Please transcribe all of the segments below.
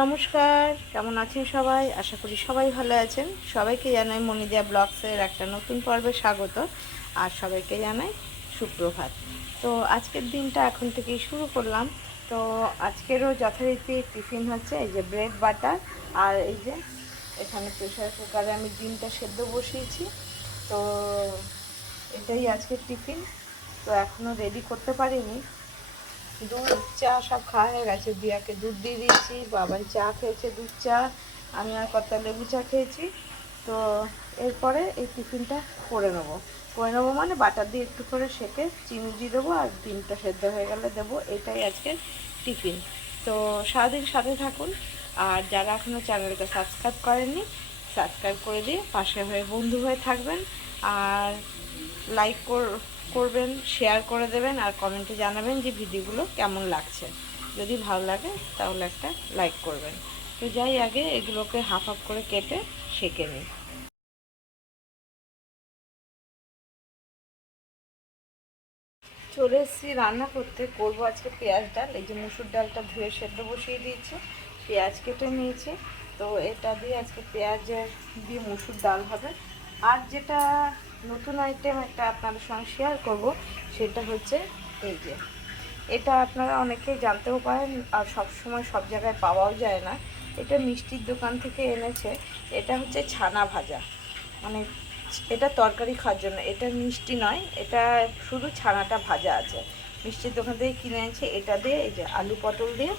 নমস্কার, কেমন আছেন সবাই? আশা করি সবাই ভালো আছেন। সবাইকে জানাই মনিদিয়া ব্লগসের একটা নতুন পর্বে স্বাগত। আর সবাইকে জানাই সুপ্রভাত। তো আজকের দিনটা এখন থেকেই শুরু করলাম। তো আজকেরও যথারীতি টিফিন হচ্ছে এই যে ব্রেড বাটার, আর এই যে এখানে প্রেশার কুকারে আমি ডিমটা সেদ্ধ বসিয়েছি। তো এটাই আজকের টিফিন। তো এখনও রেডি করতে পারিনি। দুধ চা সব খাওয়া হয়ে গেছে। দিয়াকে দুধ দিয়ে দিয়েছি, বাবাই চা খেয়েছে দুধ চা, আমি আর কর্তা লেবু চা খেয়েছি। তো এরপরে এই টিফিনটা করে নেবো মানে বাটার দিয়ে একটু করে সেঁকে চিনি দিয়ে দেবো, আর ডিমটা সেদ্ধ হয়ে গেলে দেবো। এটাই আজকের টিফিন। তো সারাদিন সাথে থাকুন। আর যারা এখনও চ্যানেলটা সাবস্ক্রাইব করেননি, সাবস্ক্রাইব করে দিয়ে পাশে হয়ে বন্ধু হয়ে থাকবেন। আর লাইক করবেন, শেয়ার করে দেবেন, আর কমেন্টে জানাবেন যে ভিডিওগুলো কেমন লাগছে। যদি ভালো লাগে তাহলে একটা লাইক করবেন। তো যাই আগে এগুলোকে হাফ হাফ করে কেটে সেঁকে নিই। চলে এসেছি রান্না করবো আজকে পেঁয়াজ ডাল। এই যে মুসুর ডালটা ধুয়ে সেদ্ধ বসিয়ে দিয়েছি, পেঁয়াজ কেটে নিয়েছি। তো এটা দিয়ে আজকে পেঁয়াজের দিয়ে মুসুর ডাল হবে। আর যেটা নতুন আইটেম একটা আপনাদের সঙ্গে শেয়ার করব, সেটা হচ্ছে এই যে এটা আপনারা অনেকেই জানতেও পারেন, আর সব সময় সব জায়গায় পাওয়াও যায় না। এটা মিষ্টির দোকান থেকে এনেছে। এটা হচ্ছে ছানা ভাজা, মানে এটা তরকারি খাওয়ার জন্য। এটা মিষ্টি নয়, এটা শুধু ছানাটা ভাজা আছে। মিষ্টির দোকান থেকে কিনে এনেছে। এটা দিয়ে এই যে আলু পটল দিয়ে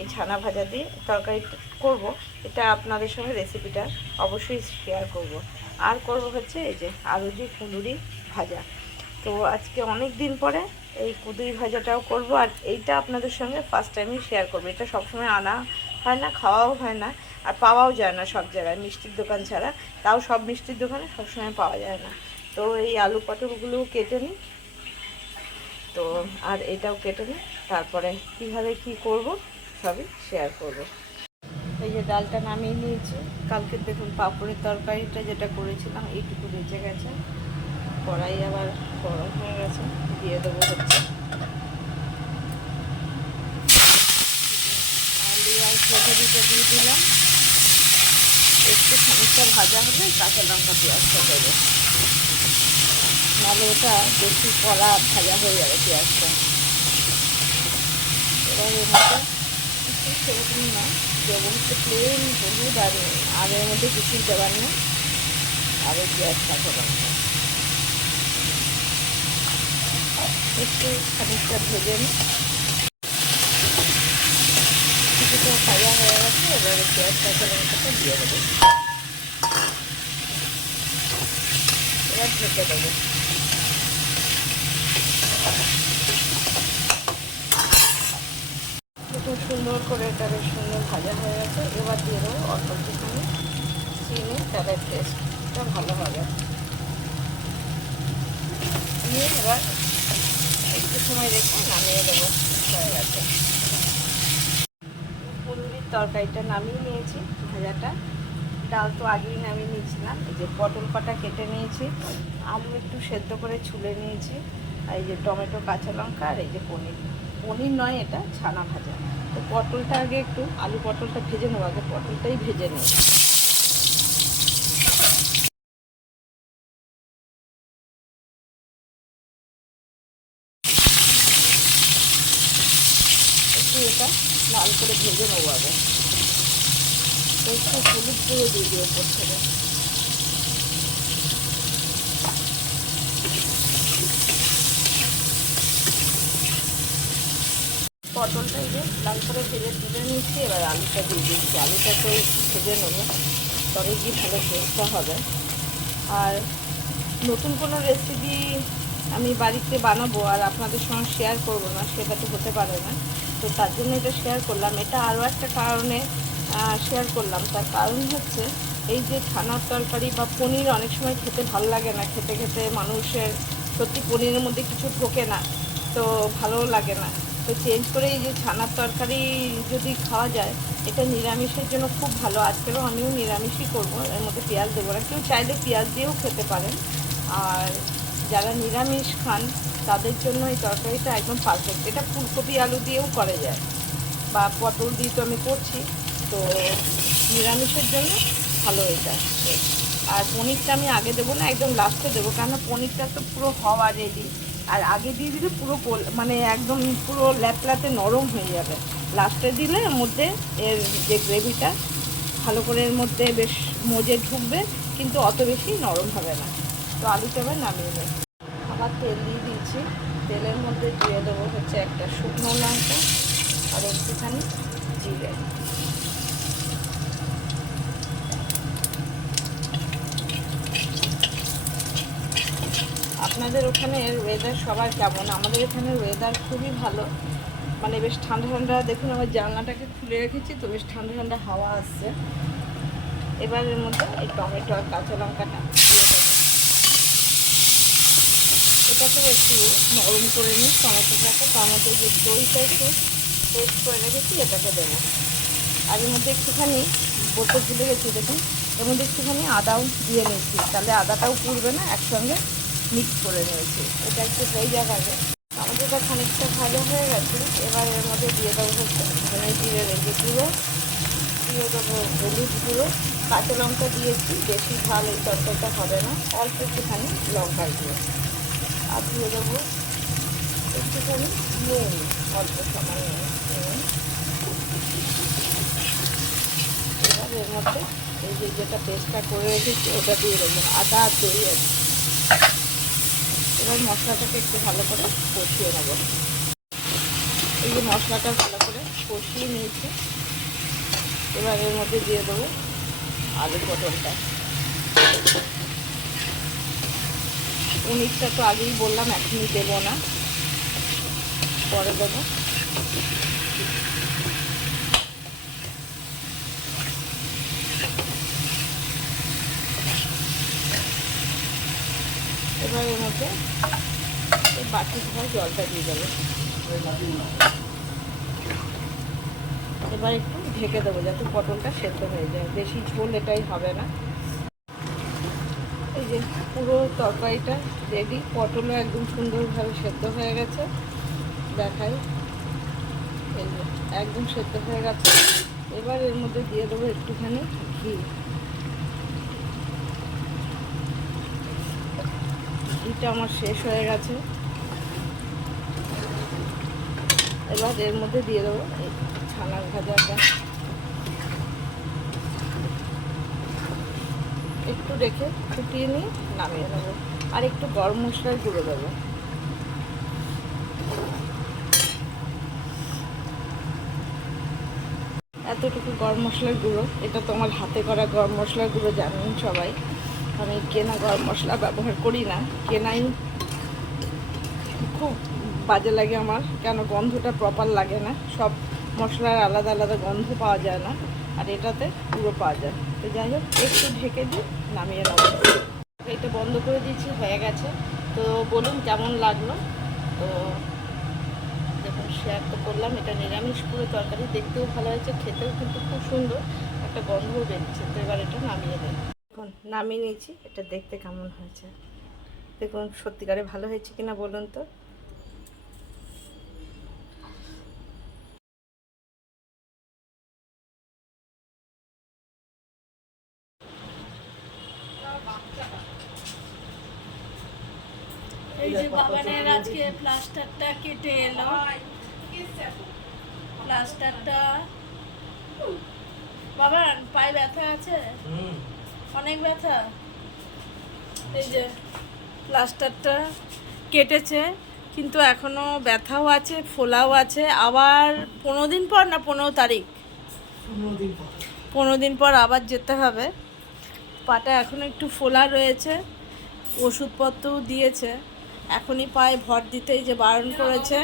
এই ছানা ভাজা দিয়ে তরকারি করব। এটা আপনাদের সঙ্গে রেসিপিটা অবশ্যই শেয়ার করব। আর করব হচ্ছে এই যে আলু দিয়ে কুঁদুরি ভাজা। তো আজকে অনেক দিন পরে এই কুঁদুরি ভাজাটাও করব। আর এইটা আপনাদের সঙ্গে ফার্স্ট টাইমই শেয়ার করব। এটা সবসময় আনা হয় না, খাওয়াও হয় না, আর পাওয়াও যায় না সব জায়গায় মিষ্টির দোকান ছাড়া। তাও সব মিষ্টির দোকানে সবসময় পাওয়া যায় না। তো এই আলু পটলগুলোও কেটে নিই। তো আর এটাও কেটে নিই, তারপরে কীভাবে কী করব সবই শেয়ার করব। এই যে ডালটা নামিয়ে নিয়েছি। কালকে দেখুন পাঁপড়ের তরকারিটা যেটা করেছিলাম এইটুকু বেঁচে গেছে। কড়াই আবার গরম হয়ে গেছে, দিয়ে দেবো হচ্ছে আলু আর ফুলকপিটা দিয়ে দিলাম। একটু খানিকটা ভাজা হলে কাঁচা লঙ্কা পেঁয়াজটা দেবো, নাহলে ওটা বেশি কড়া ভাজা হয়ে যাবে পেঁয়াজটা। এবার এর মধ্যে কিছু সেরকম না, দেবো হচ্ছে প্লেন হলুদ আর এর মধ্যে কিছু দেওয়ার না, আর ওই পেঁয়াজ কাঁচা লঙ্কা একটু খানিকটা ভেজে নিই। কিছুটা ভাজা হয়ে গেছে, এবারে পেঁয়াজ কাঁচা লঙ্কাটা দিয়ে দেবো। এবার ঢেকে দেবো। খুব সুন্দর করে এটা বেশ সুন্দর ভাজা হয়ে গেছে। এবার দিয়ে দেবো অল্প একটুখানি চিনি, তাহলে টেস্টটা ভালো হবে। দিয়ে এবার একটু সময় রেখে নামিয়ে দেবো। হয়ে গেছে কুঁদরির তরকারিটা, নামিয়ে নিয়েছি ভাজাটা। ডাল তো আগেই নামিয়ে নিয়েছিলাম। এই যে পটল কটা কেটে নিয়েছি, আলু একটু সেদ্ধ করে ছুলে নিয়েছি, আর এই যে টমেটো কাঁচা লঙ্কা, আর এই যে পনির নয়, এটা ছানা ভাজা। তো পটলটা আগে একটু আলু পটলটা ভেজে নেবো, আগে পটলটাই ভেজে নেব। একটু এটা লাল করে ভেজে নেবো আগে। তো একটু হলুদ গুঁড়ো দিয়ে দিই ওপর থেকে। পটলটা এই যে লাল করে ভেজে তুলে নিচ্ছি। এবার আলুটা দিয়ে দিচ্ছি। আলুটাকে একটু ভেজে নেবো, তবে কি ভালো টেস্টটা হবে। আর নতুন কোনো রেসিপি আমি বাড়িতে বানাবো আর আপনাদের সঙ্গে শেয়ার করব না, সেটা তো হতে পারে না। তো তার জন্য এটা শেয়ার করলাম। এটা আরও একটা কারণে শেয়ার করলাম। তার কারণ হচ্ছে এই যে ছানার তরকারি বা পনির অনেক সময় খেতে ভালো লাগে না, খেতে খেতে মানুষের সত্যি পনিরের মধ্যে কিছু ঢোকে না, তো ভালোও লাগে না। তো চেঞ্জ করে এই যে ছানার তরকারি যদি খাওয়া যায়, এটা নিরামিষের জন্য খুব ভালো। আজকেরও আমিও নিরামিষই করব, এর মধ্যে পেঁয়াজ দেবো না। কেউ চাইলে পেঁয়াজ দিয়েও খেতে পারেন। আর যারা নিরামিষ খান তাদের জন্য এই তরকারিটা একদম পারফেক্ট। এটা ফুলকপি আলু দিয়েও করা যায়, বা পটল দিয়ে তো আমি করছি। তো নিরামিষের জন্য ভালো এটা। আর পনিরটা আমি আগে দেবো না, একদম লাস্টে দেবো, কারণ পনিরটা তো পুরো হওয়া রেডি। আর আগে দিয়ে দিলে পুরো মানে একদম পুরো ল্যাপলাতে নরম হয়ে যাবে। লাস্টে দিলে এর মধ্যে এর যে গ্রেভিটা ভালো করে এর মধ্যে বেশ মজে ঢুকবে, কিন্তু অত বেশি নরম হবে না। তো আলুটা এবার নামিয়ে নেব। আবার তেল দিয়ে দিয়েছি, তেলের মধ্যে দিয়ে দেবো হচ্ছে একটা শুকনো লঙ্কা আর একটুখানি জিরে। আপনাদের ওখানে ওয়েদার সবার কেমন? আমাদের এখানে ওয়েদার খুবই ভালো, মানে বেশ ঠান্ডা ঠান্ডা। দেখুন আমার জানলাটাকে খুলে রেখেছি, তো বেশ ঠান্ডা ঠান্ডা হাওয়া আসছে। এবার এর মধ্যে এই টমেটো আর কাঁচা লঙ্কাটা দিয়ে দেবো। এটাকে একটু নরম করে নিই টমেটোটাকে। তার মধ্যে যে দইটা একটু পেস্ট করে রেখেছি এটাকে দেবো। আর এর মধ্যে একটুখানি বলতে ভুলে গেছি, দেখুন এর মধ্যে একটুখানি আদাও দিয়ে নিয়েছি, তাহলে আদাটাও পুড়বে না, একসঙ্গে মিক্স করে নিয়েছি। এটা একটু হয়ে যাবে আগে। টমেটোটা খানিকটা ভাজা হয়ে গেছে। এবার এর মধ্যে দিয়ে দেবো হচ্ছে ধনে জিরে রেখে গুঁড়ো, দিয়ে দেবো হলুদ গুঁড়ো, কাঁচা লঙ্কা দিয়েছি, বেশি ঝাল এই তরকারিটা হবে না, অল্প একটুখানি লঙ্কার গুঁড়ো। আর দিয়ে দেবো একটুখানি নুন, অল্প সামান্য নুন। এবার এর মধ্যে এই যে যেটা পেস্টটা করে রেখেছি ওটা দিয়ে দেবো, আদা আর দই আছে। এবার মশলাটাকে একটু ভালো করে কষিয়ে নেব। এই যে মশলাটা ভালো করে কষিয়ে নিয়েছি, এবার এর মধ্যে দিয়ে দেবো আলু পটলটা। পনিরটা তো আগেই বললাম এখনই দেবো না, পরে দেবো। এবার এর মধ্যে এই বাটি ধোয়া জলটা দিয়ে দেবো। এবার একটু ঢেকে দেবো যাতে পটলটা সেদ্ধ হয়ে যায়, বেশি ঝোল এটাই হবে না। এই যে পুরো তরকারিটা রেডি, পটলও একদম সুন্দরভাবে সেদ্ধ হয়ে গেছে, দেখাই এই যে একদম সেদ্ধ হয়ে গেছে। এবার এর মধ্যে দিয়ে দেবো একটুখানি ঘি। ঘিটা আমার শেষ হয়ে গেছে। এবার এর মধ্যে দিয়ে দেবো এই ছানার ভাজাটা, একটু রেখে ফুটিয়ে নিয়ে নামিয়ে নেবো। আর একটু গরম মশলার গুঁড়ো দেবো। এতটুকু গরম মশলার গুঁড়ো, এটা তো আমার হাতে করা গরম মশলার গুঁড়ো, জানেন সবাই। আমি কেনা গরম মশলা ব্যবহার করি না, কেনাই খুব বাজে লাগে আমার, কেন গন্ধটা প্রপার লাগে না। সব মশলার আলাদা আলাদা গন্ধ পাওয়া যায় না, আর এটাতে পুরো পাওয়া যায়। তো যাই হোক একটু ঢেকে দিই, নামিয়ে নেব। এটা বন্ধ করে দিয়েছি, হয়ে গেছে। তো বলুন কেমন লাগলো। তো দেখুন শেয়ার তো করলাম, এটা নিরামিষ পুরো তরকারি, দেখতেও ভালো হয়েছে, খেতেও কিন্তু খুব সুন্দর, একটা গন্ধও বেরিয়েছে। তো এবার এটা নামিয়ে দেয়। এখন নামিয়ে নিয়েছি, এটা দেখতে কেমন হয়েছে দেখুন, সত্যিকারে ভালো হয়েছে কিনা বলুন তো। এই যে বাগানের আজকে প্লাস্টারটা কেটে এলো, প্লাস্টারটা বাবার পায়ে ব্যথা আছে, অনেক ব্যথা। এই যে প্লাস্টারটা কেটেছে, কিন্তু এখনো ব্যথাও আছে, ফোলাও আছে। আবার 15 দিন পর, না 15 তারিখ, 15 দিন পর আবার যেতে হবে। পাটা এখনো একটু ফোলা রয়েছে, ওষুধপত্রও দিয়েছে, এখনই পায়ে ভর দিতেই যে বারণ করেছে।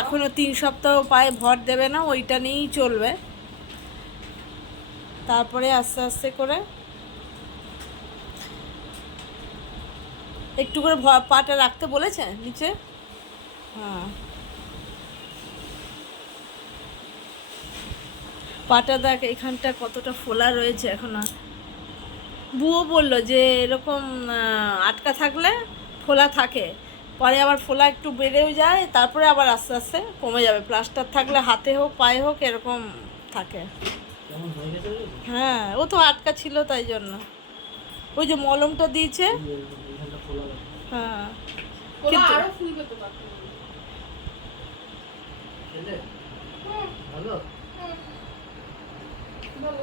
এখনও 3 সপ্তাহ পায়ে ভর দেবে না, ওইটা নিয়েই চলবে। তারপরে আস্তে আস্তে করে একটু করে পাটা রাখতে বলেছে নিচে। হ্যাঁ, পাটা দেখ এখানটা কতটা ফোলা রয়েছে এখনো। বুও বললো যে এরকম আটকা থাকলে ফোলা থাকে, পরে আবার ফোলা একটু বেড়েও যায়, তারপরে আবার আস্তে আস্তে কমে যাবে। প্লাস্টার থাকলে হাতে হোক পায়ে হোক এরকম থাকে। কেমন হয়ে গেছে রে? হ্যাঁ, ও তো আটকা ছিল তাই জন্য। ওই যে মলমটা দিয়েছে। এইখানটা খোলা গেছে। হ্যাঁ, ওরা কিন্তু আরো ফুলবে তো বাকি। খেলে? ভালো? ভালো।